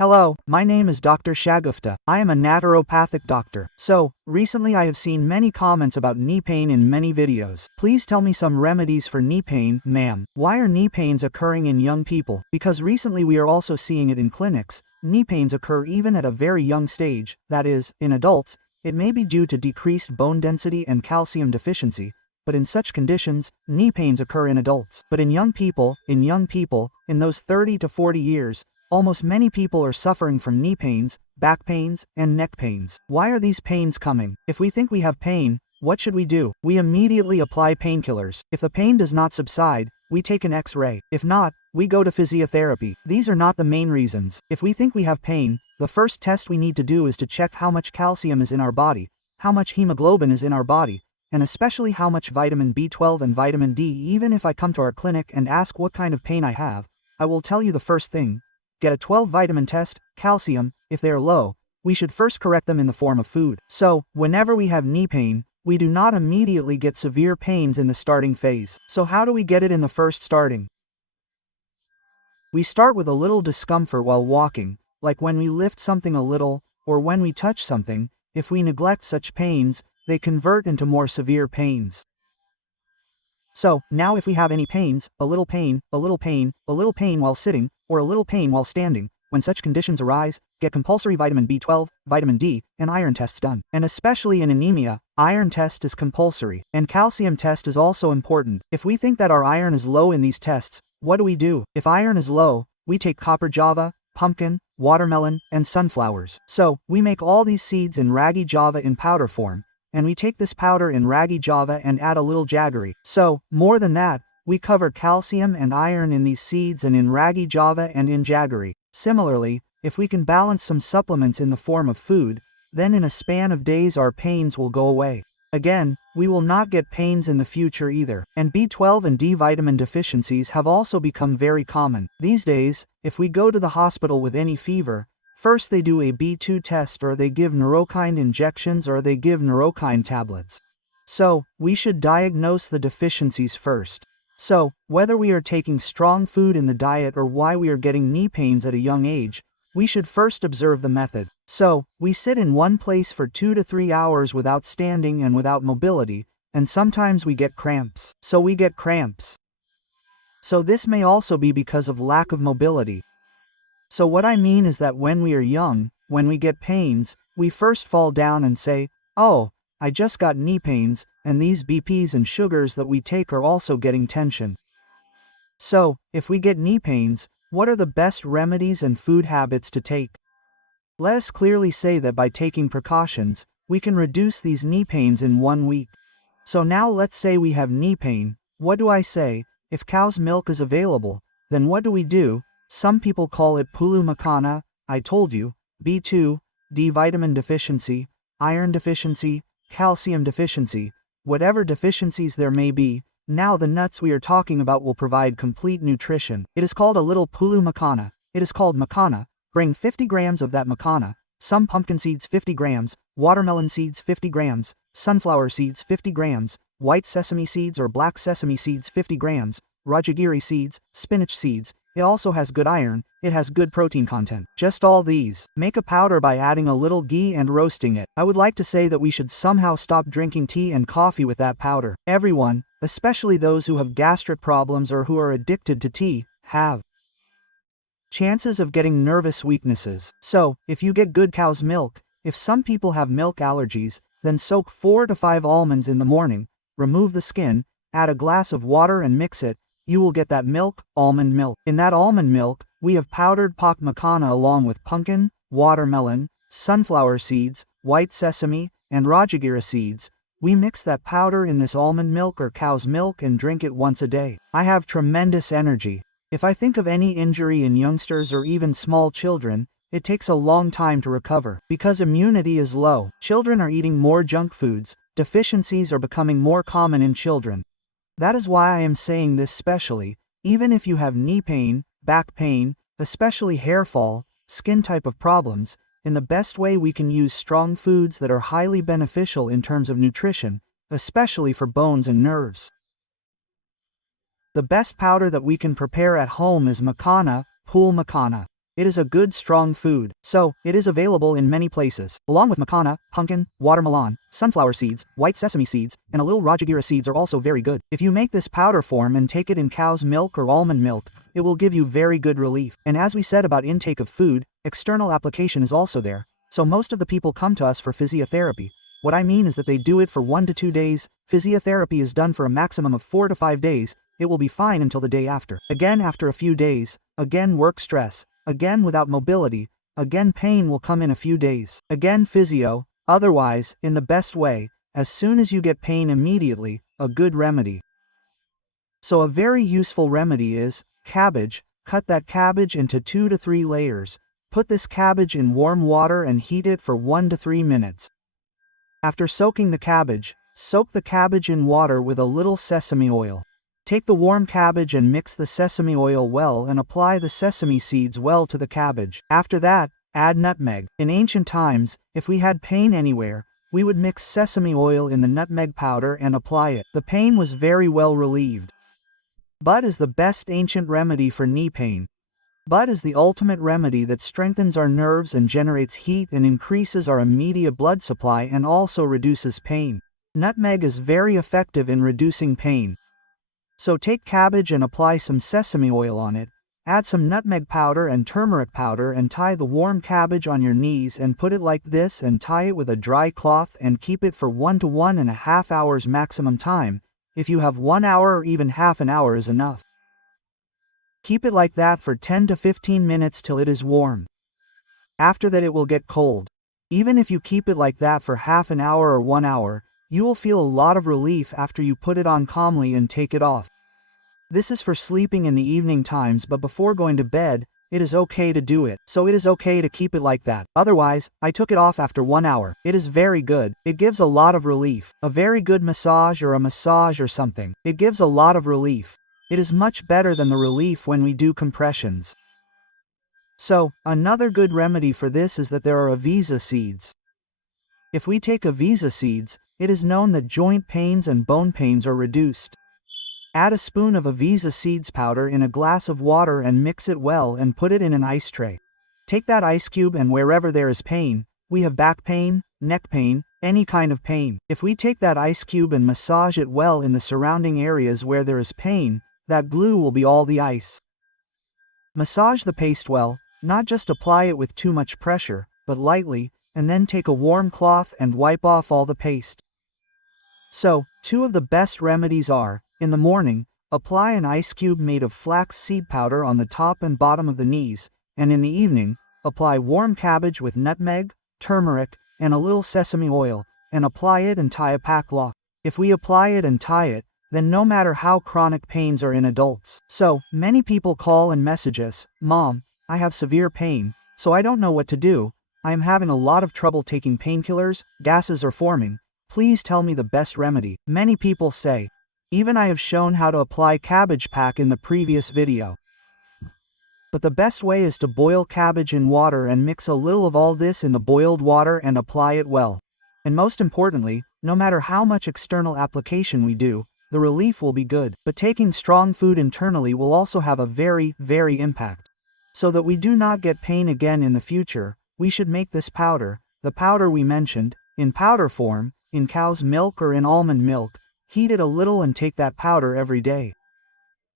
Hello, my name is Dr. Shagufta. I am a naturopathic doctor. So, recently I have seen many comments about knee pain in many videos. Please tell me some remedies for knee pain, ma'am. Why are knee pains occurring in young people? Because recently we are also seeing it in clinics. Knee pains occur even at a very young stage, that is, in adults. It may be due to decreased bone density and calcium deficiency, but in such conditions, knee pains occur in adults. But in young people, in those 30 to 40 years, almost many people are suffering from knee pains, back pains, and neck pains. Why are these pains coming? If we think we have pain, what should we do? We immediately apply painkillers. If the pain does not subside, we take an X-ray. If not, we go to physiotherapy. These are not the main reasons. If we think we have pain, the first test we need to do is to check how much calcium is in our body, how much hemoglobin is in our body, and especially how much vitamin B12 and vitamin D. Even if I come to our clinic and ask what kind of pain I have, I will tell you the first thing. Get a 12 vitamin test, calcium. If they are low, we should first correct them in the form of food. So, whenever we have knee pain, we do not immediately get severe pains in the starting phase. So how do we get it in the first starting? We start with a little discomfort while walking, like when we lift something a little, or when we touch something. If we neglect such pains, they convert into more severe pains. So, now if we have any pains, a little pain, a little pain, a little pain while sitting, or a little pain while standing, when such conditions arise, get compulsory vitamin B12, vitamin D, and iron tests done. And especially in anemia, iron test is compulsory, and calcium test is also important. If we think that our iron is low in these tests, what do? If iron is low, we take copper java, pumpkin, watermelon, and sunflowers. So, we make all these seeds in ragi java in powder form, and we take this powder in ragi java and add a little jaggery. So, more than that, we cover calcium and iron in these seeds and in ragi java and in jaggery. Similarly, if we can balance some supplements in the form of food, then in a span of days our pains will go away. Again, we will not get pains in the future either. And B12 and D vitamin deficiencies have also become very common. These days, if we go to the hospital with any fever, first they do a B2 test, or they give Neurokind injections, or they give Neurokind tablets. So, we should diagnose the deficiencies first. So, whether we are taking strong food in the diet or why we are getting knee pains at a young age, we should first observe the method. So, we sit in one place for 2 to 3 hours without standing and without mobility, and sometimes we get cramps. So this may also be because of lack of mobility. So what I mean is that when we are young, when we get pains, we first fall down and say, "Oh, I just got knee pains," and these BPs and sugars that we take are also getting tension. So, if we get knee pains, what are the best remedies and food habits to take? Let us clearly say that by taking precautions, we can reduce these knee pains in 1 week. So now let's say we have knee pain. What do I say? If cow's milk is available, then what do? Some people call it pulu makana. I told you, B2, D vitamin deficiency, iron deficiency, calcium deficiency, whatever deficiencies there may be. Now the nuts we are talking about will provide complete nutrition. It is called a little pulu makana. It is called makana. Bring 50 grams of that makana, some pumpkin seeds 50 grams, watermelon seeds 50 grams, sunflower seeds 50 grams, white sesame seeds or black sesame seeds 50 grams, rajagiri seeds, spinach seeds. It also has good iron, it has good protein content. Just all these. Make a powder by adding a little ghee and roasting it. I would like to say that we should somehow stop drinking tea and coffee with that powder. Everyone, especially those who have gastric problems or who are addicted to tea, have chances of getting nervous weaknesses. So, if you get good cow's milk, if some people have milk allergies, then soak 4 to 5 almonds in the morning, remove the skin, add a glass of water and mix it. You will get that milk, almond milk. In that almond milk, we have powdered pak makana along with pumpkin, watermelon, sunflower seeds, white sesame, and rajagiri seeds. We mix that powder in this almond milk or cow's milk and drink it once a day. I have tremendous energy. If I think of any injury in youngsters or even small children, it takes a long time to recover. Because immunity is low, children are eating more junk foods, deficiencies are becoming more common in children. That is why I am saying this specially, even if you have knee pain, back pain, especially hair fall, skin type of problems, in the best way we can use strong foods that are highly beneficial in terms of nutrition, especially for bones and nerves. The best powder that we can prepare at home is makana, pul makana. It is a good strong food, so it is available in many places. Along with macana, pumpkin, watermelon, sunflower seeds, white sesame seeds, and a little rajagira seeds are also very good. If you make this powder form and take it in cow's milk or almond milk, it will give you very good relief. And as we said about intake of food, external application is also there. So most of the people come to us for physiotherapy. What I mean is that they do it for 1 to 2 days. Physiotherapy is done for a maximum of 4 to 5 days. It will be fine until the day after. Again after a few days, again work stress, again without mobility, again pain will come in a few days. Again physio, otherwise, in the best way, as soon as you get pain immediately, a good remedy. So a very useful remedy is cabbage. Cut that cabbage into 2 to 3 layers. Put this cabbage in warm water and heat it for 1 to 3 minutes. After soaking the cabbage, soak the cabbage in water with a little sesame oil. Take the warm cabbage and mix the sesame oil well and apply the sesame seeds well to the cabbage. After that, add nutmeg. In ancient times, if we had pain anywhere, we would mix sesame oil in the nutmeg powder and apply it. The pain was very well relieved. Bud is the best ancient remedy for knee pain. Bud is the ultimate remedy that strengthens our nerves and generates heat and increases our immediate blood supply and also reduces pain. Nutmeg is very effective in reducing pain. So take cabbage and apply some sesame oil on it, add some nutmeg powder and turmeric powder and tie the warm cabbage on your knees and put it like this and tie it with a dry cloth and keep it for 1 to 1.5 hours maximum time. If you have 1 hour or even half an hour is enough. Keep it like that for 10 to 15 minutes till it is warm. After that it will get cold. Even if you keep it like that for half an hour or 1 hour, you will feel a lot of relief after you put it on calmly and take it off. This is for sleeping in the evening times, but before going to bed, it is okay to do it. So it is okay to keep it like that. Otherwise, I took it off after 1 hour. It is very good. It gives a lot of relief. A very good massage or a massage or something. It gives a lot of relief. It is much better than the relief when we do compressions. So, another good remedy for this is that there are Avisa seeds. If we take Avisa seeds, it is known that joint pains and bone pains are reduced. Add a spoon of Avisa seeds powder in a glass of water and mix it well and put it in an ice tray. Take that ice cube and wherever there is pain, we have back pain, neck pain, any kind of pain. If we take that ice cube and massage it well in the surrounding areas where there is pain, that glue will be all the ice. Massage the paste well, not just apply it with too much pressure, but lightly, and then take a warm cloth and wipe off all the paste. So, 2 of the best remedies are, in the morning, apply an ice cube made of flax seed powder on the top and bottom of the knees, and in the evening, apply warm cabbage with nutmeg, turmeric, and a little sesame oil, and apply it and tie a pack lock. If we apply it and tie it, then no matter how chronic pains are in adults. So, many people call and message us, "Mom, I have severe pain, so I don't know what to do. I am having a lot of trouble taking painkillers, gases are forming. Please tell me the best remedy." Many people say, even I have shown how to apply cabbage pack in the previous video. But the best way is to boil cabbage in water and mix a little of all this in the boiled water and apply it well. And most importantly, no matter how much external application we do, the relief will be good. But taking strong food internally will also have a very impact. So that we do not get pain again in the future, we should make this powder, the powder we mentioned, in powder form, in cow's milk or in almond milk, heat it a little and take that powder every day.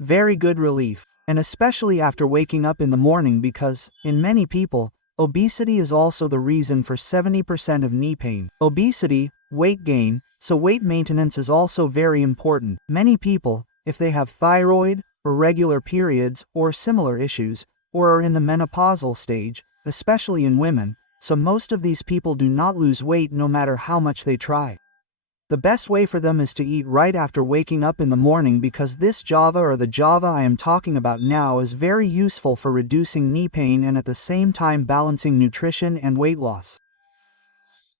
Very good relief, and especially after waking up in the morning because, in many people, obesity is also the reason for 70% of knee pain. Obesity, weight gain, so weight maintenance is also very important. Many people, if they have thyroid, irregular periods, or similar issues, or are in the menopausal stage, especially in women, so most of these people do not lose weight no matter how much they try. The best way for them is to eat right after waking up in the morning because this Java or the Java I am talking about now is very useful for reducing knee pain and at the same time balancing nutrition and weight loss.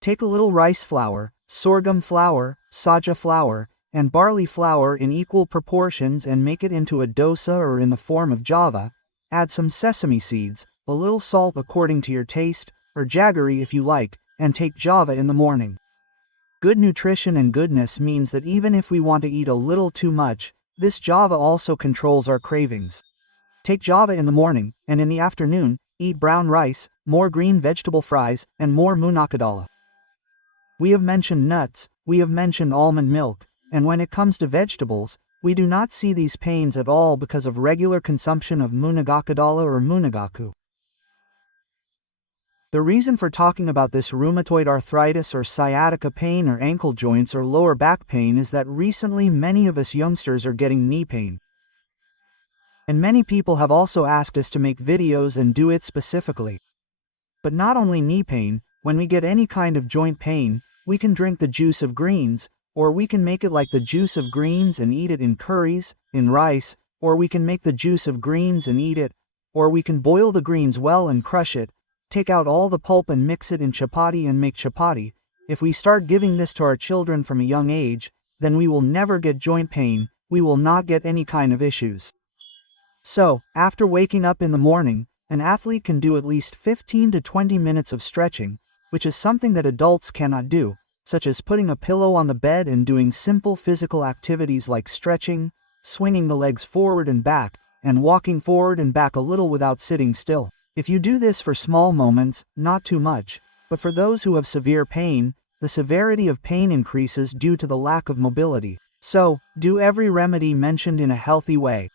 Take a little rice flour, sorghum flour, saja flour, and barley flour in equal proportions and make it into a dosa or in the form of Java. Add some sesame seeds, a little salt according to your taste, or jaggery if you like, and take Java in the morning. Good nutrition and goodness means that even if we want to eat a little too much, this Java also controls our cravings. Take Java in the morning, and in the afternoon, eat brown rice, more green vegetable fries, and more munakadala. We have mentioned nuts, we have mentioned almond milk, and when it comes to vegetables, we do not see these pains at all because of regular consumption of munagakadala or munagaku. The reason for talking about this rheumatoid arthritis or sciatica pain or ankle joints or lower back pain is that recently many of us youngsters are getting knee pain. And many people have also asked us to make videos and do it specifically. But not only knee pain, when we get any kind of joint pain, we can drink the juice of greens, or we can make it like the juice of greens and eat it in curries, in rice, or we can make the juice of greens and eat it, or we can boil the greens well and crush it, take out all the pulp and mix it in chapati and make chapati. If we start giving this to our children from a young age, then we will never get joint pain, we will not get any kind of issues. So, after waking up in the morning, an athlete can do at least 15 to 20 minutes of stretching, which is something that adults cannot do, such as putting a pillow on the bed and doing simple physical activities like stretching, swinging the legs forward and back, and walking forward and back a little without sitting still. If you do this for small moments, not too much, but for those who have severe pain, the severity of pain increases due to the lack of mobility. So, do every remedy mentioned in a healthy way.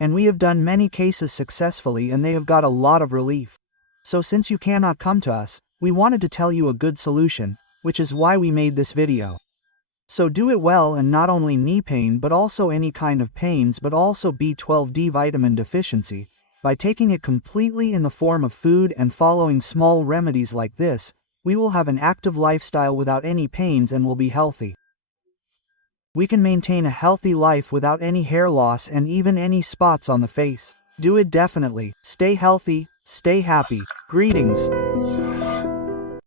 And we have done many cases successfully and they have got a lot of relief. So since you cannot come to us, we wanted to tell you a good solution, which is why we made this video. So do it well, and not only knee pain but also any kind of pains, but also B12D vitamin deficiency, by taking it completely in the form of food and following small remedies like this, we will have an active lifestyle without any pains and will be healthy. We can maintain a healthy life without any hair loss and even any spots on the face. Do it definitely. Stay healthy, stay happy. Greetings.